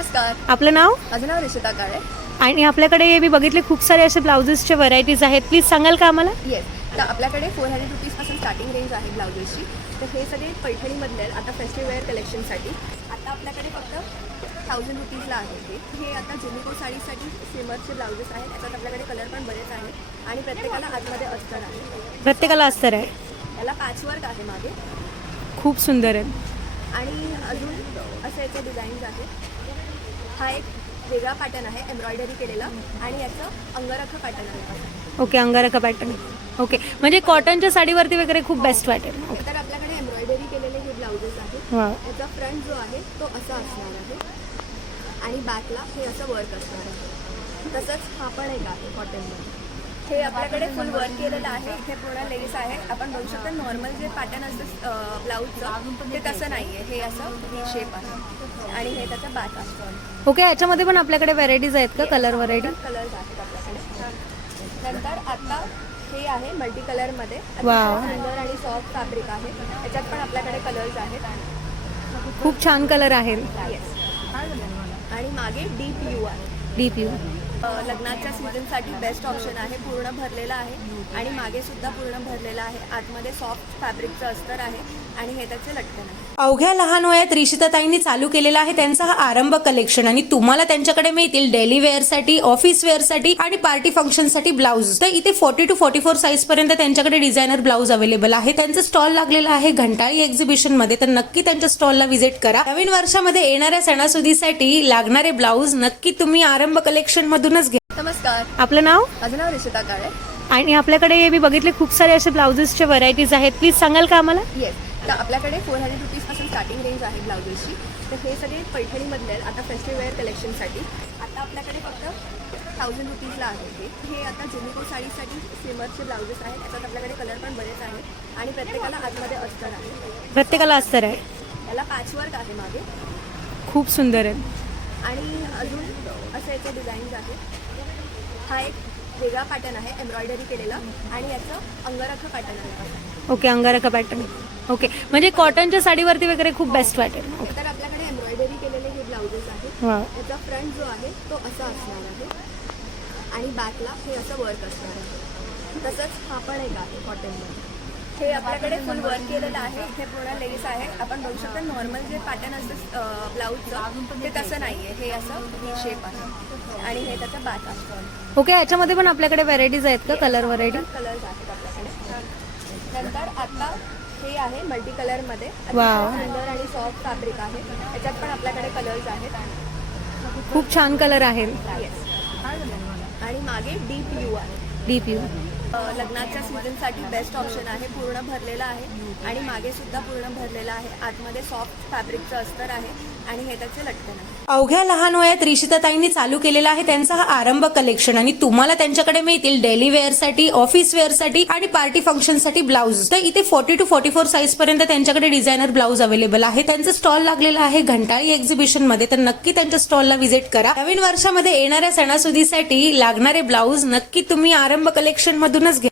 नमस्कार. आपलं नाव? माझं नाव ऋषिता काळे. आणि आपल्याकडे मी बघितले खूप सारे असे ब्लाउजेसचे व्हरायटीज आहेत. प्लीज सांगाल का आम्हाला? येस. तर आपल्याकडे 400 रुपीजपासून स्टार्टिंग रेंज आहे ब्लाउजेसची. तर हे सगळे पैठणीमधले आहेत आता फेस्टिव्ह वेअर कलेक्शनसाठी. आता आपल्याकडे फक्त 1000 रुपीजला आहे हे आता जुनिको साडीसाठी सिमरचे ब्लाउजेस आहेत. याच्यात आपल्याकडे कलर पण बरेच आहेत आणि प्रत्येकाला आतमध्ये अस्तर आहे. प्रत्येकाला अस्तर आहे. याला पॅचवर्क आहे मागे. खूप सुंदर आहे. आणि अजून असे याचे डिझाईन्स आहेत. हा एक वेगळा पॅटर्न आहे एम्ब्रॉयडरी केलेला आणि याचं अंगरखा पॅटर्न आहे. ओके, अंगारखा पॅटर्न. ओके, म्हणजे कॉटनच्या साडीवरती वगैरे खूप बेस्ट वाटेल. तर आपल्याकडे एम्ब्रॉयडरी केलेले हे ब्लाउजेस आहेत. वा, याचा फ्रंट जो आहे तो असा असणार आहे आणि बॅकला हे असं वर्क असणार आहे. तसंच हा पण एक आहे कॉटनमध्ये. हे आपल्याकडे फुल वर्क केलेलं आहे. इथे पूर्ण लेस आहे. आपण बघू शकता नॉर्मल जे पॅटर्न असतं ब्लाऊजचं ते तसं नाही आहे. हे असं व्ही शेप आहे आणि हे त्याचं बॅक असतं. ओके, याच्यामध्ये पण आपल्याकडे व्हरायटीज आहेत का? Colour variety? कलर्स आहेत आपल्याकडे. नंतर आता हे आहे मल्टी कलरमध्ये. वाव. सुंदर आणि सॉफ्ट फॅब्रिक आहे. याच्यात पण आपल्याकडे कलर्स आहेत. खूप छान कलर आहे. येस. आणि मागे डीप यू आहे. Deep you. लग्नाच्या सीझनसाठी बेस्ट ऑप्शन आहे. पूर्ण भरलेला आहे आणि मागे सुद्धा पूर्ण भरलेला आहे. आतमध्ये सॉफ्ट फॅब्रिकचं अस्तर आहे आणि हे त्याचे लटकन आहे. अवघ्या लहान वयात ऋषिताताईंनी चालू केलेला आहे त्यांचा हा आरंभ कलेक्शन आणि तुम्हाला त्यांच्याकडे मिळतील डेली वेअरसाठी, ऑफिस वेअरसाठी आणि पार्टी फंक्शनसाठी ब्लाऊज. तर इथे 40 to 44 साईज पर्यंत त्यांच्याकडे डिझायनर ब्लाऊज अवेलेबल आहे. त्यांचं स्टॉल लागलेला आहे घंटाळी एक्झिबिशन मध्ये. तर नक्की त्यांच्या स्टॉलला व्हिजिट करा. नवीन वर्षामध्ये येणाऱ्या सणासुदीसाठी लागणारे ब्लाऊज नक्की तुम्ही आरंभ कलेक्शन मधूनच घ्या. नमस्कार. आपलं नाव? माझं नाव ऋषिता काळे. आणि आपल्याकडे मी बघितले खूप सारे असे ब्लाउजेसचे व्हरायटीज आहेत. प्लीज सांगाल का आम्हाला? येस. तर आपल्याकडे 400 रुपीजपासून स्टार्टिंग रेंज आहे ब्लाउजेसची. तर हे सगळे पैठणीमधले आहेत आता फेस्टिव्ह वेअर कलेक्शनसाठी. आता आपल्याकडे फक्त 1000 रुपीजला आहे हे आता जुनिको साडीसाठी सिमरचे ब्लाउजेस आहेत. याच्यात आपल्याकडे कलर पण बरेच आहेत आणि प्रत्येकाला आतमध्ये अस्तर आहे. प्रत्येकाला अस्तर आहे. याला पॅचवर्क आहे मागे. खूप सुंदर आहे. आणि अजून असे याचे डिझाईन्स आहेत. हा एक वेगळा पॅटर्न आहे एम्ब्रॉयडरी केलेला आणि याचं अंगरखा पॅटर्न आहे. ओके, अंगारखा पॅटर्न. ओके, म्हणजे कॉटनच्या साडीवरती वगैरे खूप बेस्ट वाटेल. तर आपल्याकडे एम्ब्रॉयडरी केलेले हे ब्लाउजेस आहेत. वा, याचा फ्रंट जो आहे तो असा असणार आहे आणि बॅकला हे असं वर्क असणार आहे. तसंच हा पण एक आहे कॉटनमध्ये. हे आपल्याकडे फुल वर्क केलेलं आहे. इथे पूर्ण लेस आहे. आपण बघू शकता नॉर्मल जे पॅटर्न असतं ब्लाऊजचं ते तसं नाही आहे. हे असं व्ही शेप आहे आणि हे त्याचं बॅक असतं. ओके, याच्यामध्ये पण आपल्याकडे व्हरायटीज आहेत का? Colour variety? कलर्स आहेत आपल्याकडे. नंतर आता हे आहे मल्टी कलरमध्ये. वाव. सुंदर आणि सॉफ्ट फॅब्रिक आहे. याच्यात पण आपल्याकडे कलर्स आहेत. खूप छान कलर आहे. येस. आणि मागे डीप यू आहे. Deep you. लग्नाच्या सीझनसाठी बेस्ट ऑप्शन आहे. पूर्ण भरलेला आहे आणि मागे सुद्धा पूर्ण भरलेला आहे. आतमध्ये सॉफ्ट फॅब्रिकचं अस्तर आहे आणि हे त्याचे लटकन आहे. अवघ्या लहान वयात ऋषिताताईंनी चालू केलेला आहे त्यांचा हा आरंभ कलेक्शन आणि तुम्हाला त्यांच्याकडे मिळतील डेली वेअरसाठी, ऑफिस वेअरसाठी आणि पार्टी फंक्शनसाठी ब्लाऊज. तर इथे 40 to 44 साईज पर्यंत त्यांच्याकडे डिझायनर ब्लाऊज अवेलेबल आहे. त्यांचं स्टॉल लागलेला आहे घंटाळी एक्झिबिशन मध्ये. तर नक्की त्यांच्या स्टॉलला व्हिजिट करा. नवीन वर्षामध्ये येणाऱ्या सणासुदीसाठी लागणारे ब्लाऊज नक्की तुम्ही आरंभ कलेक्शन मधूनच घ्या.